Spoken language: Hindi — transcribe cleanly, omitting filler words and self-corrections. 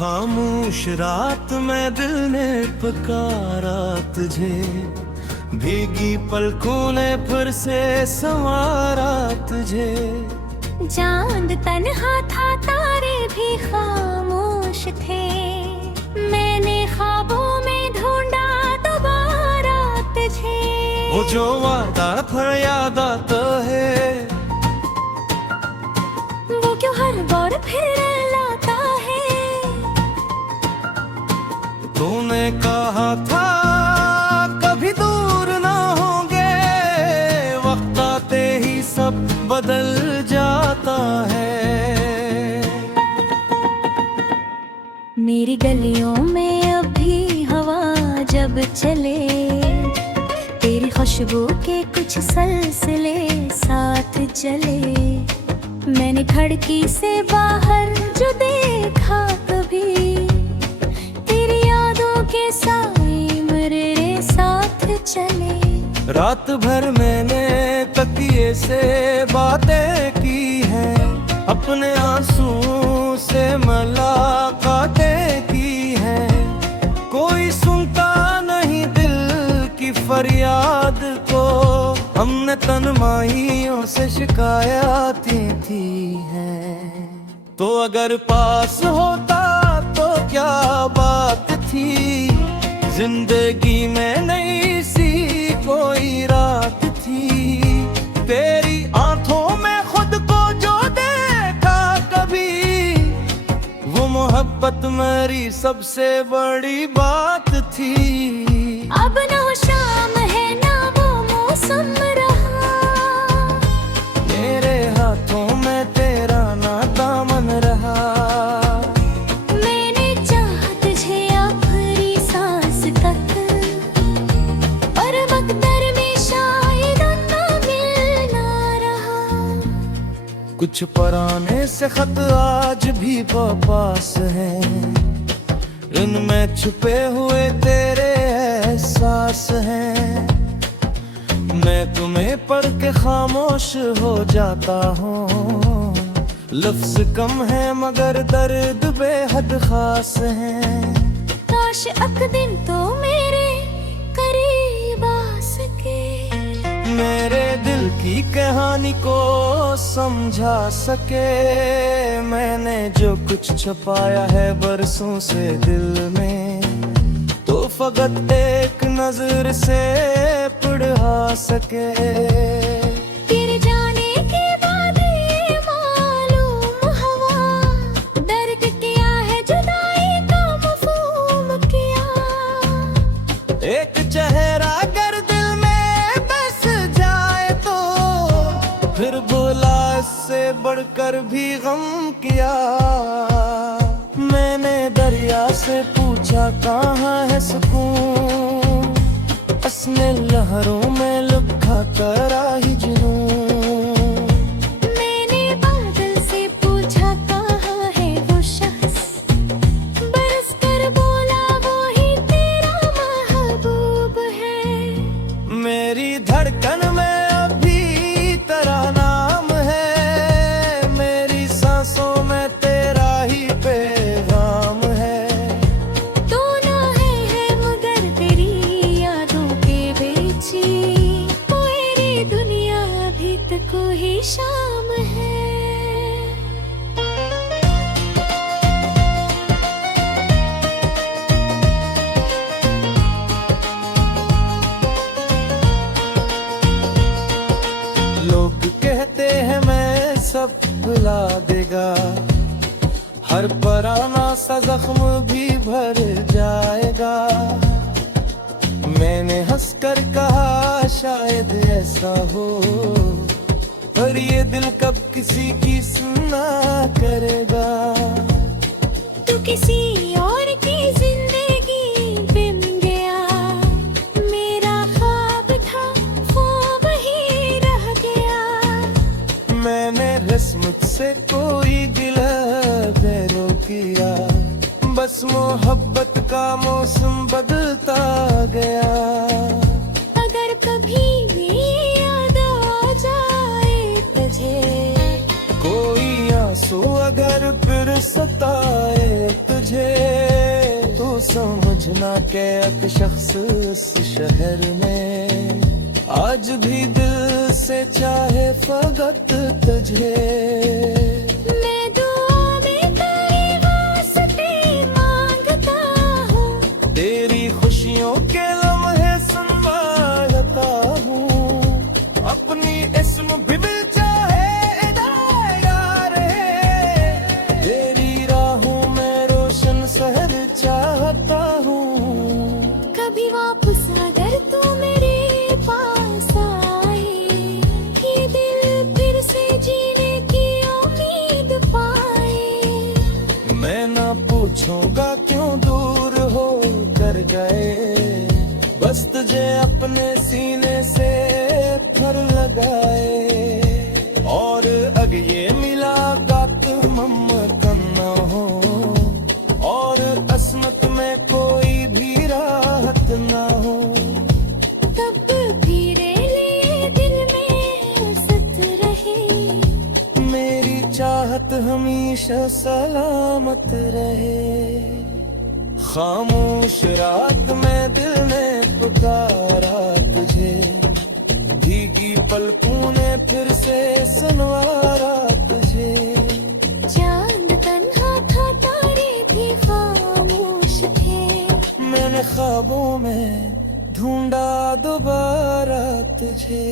खामोश रात में दिल ने पुकारा तुझे, भीगी पलकों ने फिर से संवारा तुझे। चांद तन्हा था, तारे भी खामोश थे, मैंने ख्वाबों में ढूंढा दोबारा तुझे। वो जो वादा था याद आता है, वो क्यों हर बार फिर लाता है। तूने कहा था कभी दूर ना होंगे, वक्त आते ही सब बदल जाता है। मेरी गलियों में अब भी हवा जब चले, तेरी खुशबू के कुछ सिलसिले साथ चले। मैंने खिड़की से बाहर जो देखा कभी, तेरी यादों के साए मेरे साथ चले। रात भर मैंने तकिए से बातें की हैं, अपने आंसू से मुलाकातें की हैं। कोई सुनता नहीं दिल की फरियाद को, हमने तन्हाइयों से शिकायतें थी हैं। तो अगर पास होता तो क्या बात थी, जिंदगी में नई सी कोई रात थी। तेरी आंखों में खुद को जो देखा कभी, वो मोहब्बत मेरी सबसे बड़ी बात थी। अब ना वो शाम है ना वो मौसम रहा, मेरे हाथों में तेरा ना दामन रहा। मैंने चाहा तुझे आखिरी सांस तक, और मकदर में शायद ना मिलना रहा। कुछ पुराने से खत आज भी पास हैं, इनमें छुपे हुए तेरे एहसास हैं। मैं तुम्हें पढ़ के खामोश हो जाता हूँ, लफ्ज कम है मगर दर्द बेहद खास है। काश एक दिन तो मेरे करीब आ सके, मेरे दिल की कहानी को समझा सके। मैंने जो कुछ छुपाया है बरसों से दिल में, तो फकत एक नजर से पढ़ा सके। तेरे जाने के बाद ये मालूम हुआ, दर्द क्या है जुदाई का मफ़हूम किया। एक चेहरा अगर दिल में बस जाए तो, फिर बोला इससे बढ़कर भी गम किया। मैंने दरिया से पूछा कहाँ है सुकून, उसने लहरों में लिखा करा ही जुनून। मैंने बादल से पूछा कहाँ है वो शख्स, बरस कर बोला वो ही तेरा महबूब है। मेरी धड़कन में अभी तेरा नाम है, मेरी सांसों में तेरा ही पैगाम है। तू ना है मगर तेरी यादों के बेची, मेरी दुनिया अभी तक ही शाम है। लोग कहते हैं मैं सब भुला देगा, हर पुराना सा जख्म भी भर जाएगा। मैंने हंसकर कहा शायद ऐसा हो, पर ये दिल कब किसी की सुना करेगा। तू किसी और की जिंदगी बिन गया, मेरा ख्वाब था ख्वाब ही रह गया। मैंने रस्म से कोई गिला बैरो किया, बस मोहब्बत का मौसम बदलता गया। अगर कभी भी याद आ जाए तुझे, कोई आंसू अगर फिर सताए तुझे, तुझे, तू समझना के एक शख्स इस शहर में आज भी दिल से चाहे फकत तुझे। मैं दुआ में तेरे वास्ते मांगता हूँ, तेरी खुशियों के लम्हे संभालता हूँ, अपनी इस्म भी मिल चाहे इदारा रहे, तेरी राहों में रोशन शहर चाहता हूँ। कभी वापस अगर तू मेरे पास आए, ये दिल फिर से जीने की उम्मीद पाए। मैं ना पूछूंगा क्यों दूर हो कर गए, बस तुझे अपने सीने से फर लगाए, और अग ये मुलाकात मुमकिन न हो, और अस्मत में कोई भी राहत न हो, तब फिरे लिए दिल में सत रहे, मेरी चाहत हमेशा सलामत रहे। खामोश रात में दिल ने पुकारा तुझे, भीगी पलकों ने फिर से सुनवारा तुझे। चांद तन्हा था, तारे भी खामोश थे, मैंने ख्वाबों में ढूंढा दोबारा तुझे।